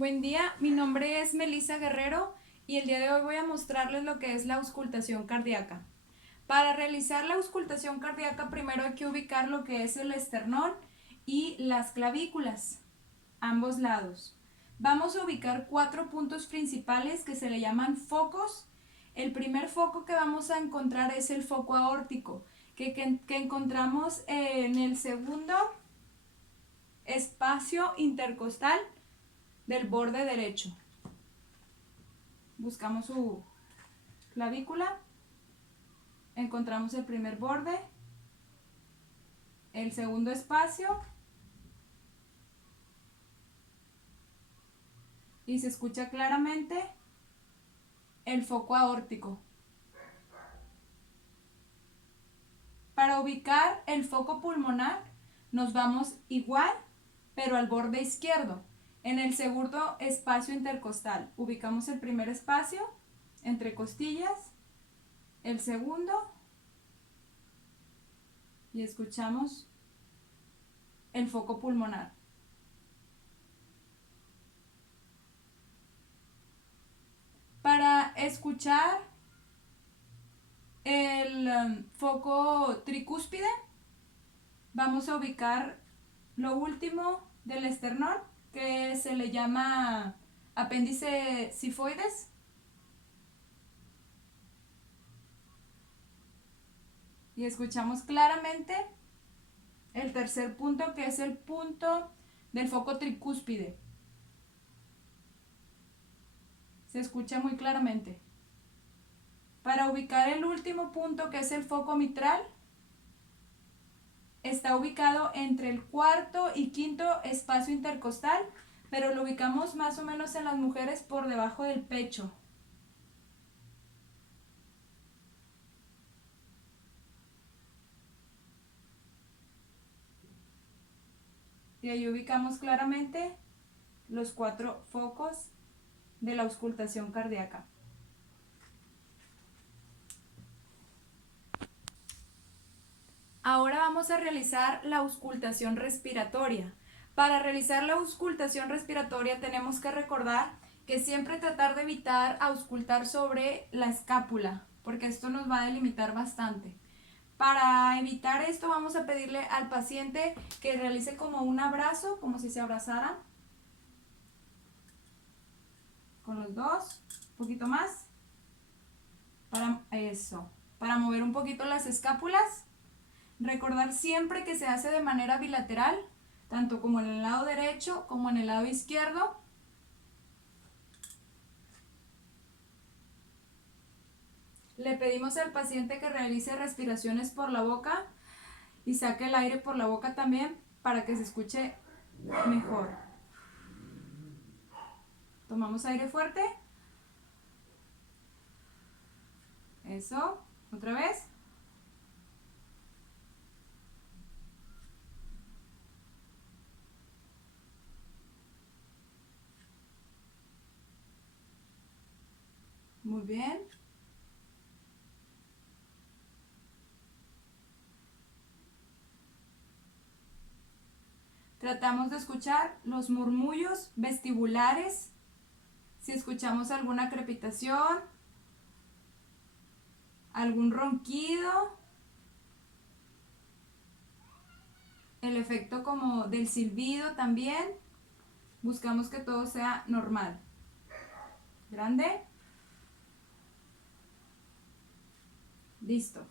Buen día, mi nombre es Melissa Guerrero y el día de hoy voy a mostrarles lo que es la auscultación cardíaca. Para realizar la auscultación cardíaca primero hay que ubicar lo que es el esternón y las clavículas, ambos lados. Vamos a ubicar 4 puntos principales que se le llaman focos. El primer foco que vamos a encontrar es el foco aórtico, que encontramos en el segundo espacio intercostal del borde derecho. Buscamos su clavícula, encontramos el primer borde, el segundo espacio y se escucha claramente el foco aórtico. Para ubicar el foco pulmonar nos vamos igual, pero al borde izquierdo, en el segundo espacio intercostal. Ubicamos el primer espacio entre costillas, el segundo y escuchamos el foco pulmonar. Para escuchar el foco tricúspide, vamos a ubicar lo último del esternón, que se le llama apéndice sifoides. Y escuchamos claramente el tercer punto, que es el punto del foco tricúspide. Se escucha muy claramente. Para ubicar el último punto, que es el foco mitral, está ubicado entre el cuarto y quinto espacio intercostal, pero lo ubicamos más o menos en las mujeres por debajo del pecho. Y ahí ubicamos claramente los 4 focos de la auscultación cardíaca. Ahora vamos a realizar la auscultación respiratoria. Para realizar la auscultación respiratoria tenemos que recordar que siempre tratar de evitar auscultar sobre la escápula, porque esto nos va a delimitar bastante. Para evitar esto vamos a pedirle al paciente que realice como un abrazo, como si se abrazara, con los dos, un poquito más, para mover un poquito las escápulas. Recordar siempre que se hace de manera bilateral, tanto como en el lado derecho como en el lado izquierdo. Le pedimos al paciente que realice respiraciones por la boca y saque el aire por la boca también para que se escuche mejor. Tomamos aire fuerte. Eso, otra vez. Muy bien. Tratamos de escuchar los murmullos vestibulares. Si escuchamos alguna crepitación, algún ronquido, el efecto como del silbido también, buscamos que todo sea normal. Grande. Listo.